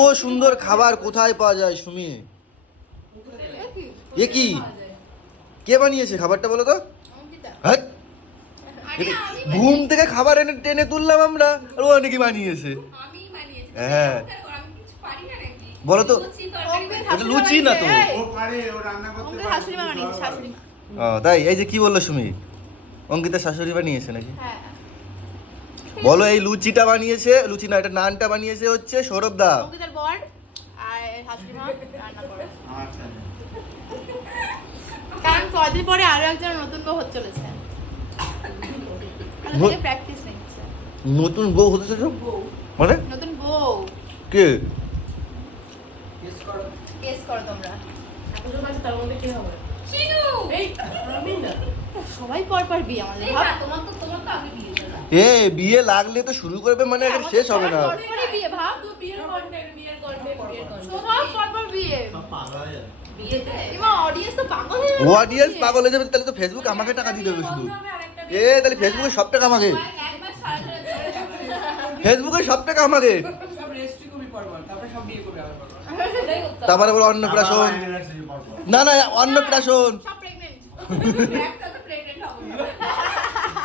ও সুন্দর খাবার কোথায় পাওয়া যায় সুমি? এ কি কে বানিয়েছে খাবারটা বলো তো? হ্যাঁ, ঘুম থেকে খাবার এনে টেনে তুললাম আমরা, আর ও নাকি বানিয়েছে। হ্যাঁ বলো তো, এটা লুচি না তো? ও তাই, এই যে কি বললো সুমি, অঙ্কিতার শাশুড়ি বানিয়েছে নাকি? বলো এই লুচিটা বানিয়েছে, লুচি না এটা নানটা বানিয়েছে হচ্ছে সৌরভ দা। কারণ কদিন পরে আরো একজন নতুন বউ হতে চলেছে, প্র্যাকটিস নিচ্ছে। নতুন বউ হতে চলেছে মানে? নতুন বউ কে? গেস করো তোমরা। তার মধ্যে কে হবে? শিনু। এই আমি না। সবাই পর পর বিয়ে আমাদের, ভাব। তোমার তো আগে বিয়ে হলো। এ বিয়ে লাগলে তো শুরু করবে মানে এখন শেষ হবে না। পর পরই বিয়ে, ভাব। তো বিয়ের কন্টেন্ট সবার পর পর বিয়ে। বিয়েতে এমা অডিয়েন্স তো পাগল হয়ে যাবে। অডিয়েন্স পাগল হয়ে যাবে, তাহলে তো ফেসবুক আমাকে টাকা দিতে হবে শুধু। এ তাহলে ফেসবুকে সব টাকা আমাকে, একবার সারা ফেসবুকে সব টাকা আমাকে। সব রেজিস্ট্রি করবি পরবার, তারপরে সব বিয়ে করবি আবার পরবার। তারপরে বলো অন্নপ্রাশন, না না অন্নপ্রাশন। সব প্রেগন্যান্ট।